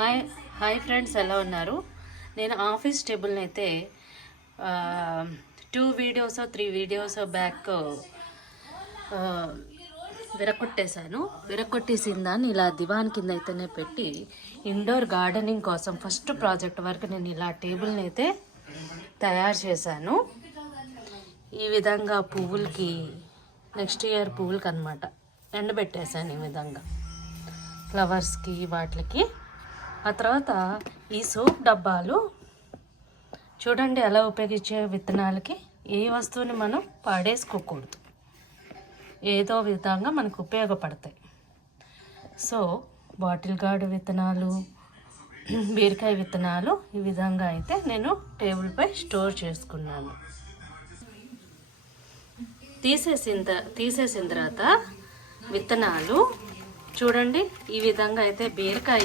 Hi hi friends, ఎలా ఉన్నారు? నేను ఆఫీస్ టేబుల్ని అయితే 2 వీడియోస్ 3 వీడియోస్ బ్యాక్ విరగొట్టేశాను. విరగొట్టేసిన దాన్ని ఇలా దివాన్ కింద అయితేనే పెట్టి ఇండోర్ గార్డెనింగ్ కోసం ఫస్ట్ ప్రాజెక్ట్ వరకు నేను ఇలా టేబుల్ని అయితే తయారు చేశాను. ఈ విధంగా పువ్వులకి నెక్స్ట్ ఇయర్ పువ్వులకి అనమాట ఎండబెట్టేశాను. ఈ విధంగా ఫ్లవర్స్కి వాటికి. ఆ తర్వాత ఈ సోప్ డబ్బాలు చూడండి ఎలా ఉపయోగించే విత్తనాలకి. ఏ వస్తువుని మనం పాడేసుకోకూడదు, ఏదో విధంగా మనకు ఉపయోగపడతాయి. సో బాటిల్ గార్డు విత్తనాలు, బీరకాయ విత్తనాలు ఈ విధంగా అయితే నేను టేబుల్పై స్టోర్ చేసుకున్నాను. తీసేసిన తర్వాత విత్తనాలు చూడండి ఈ విధంగా అయితే బీరకాయ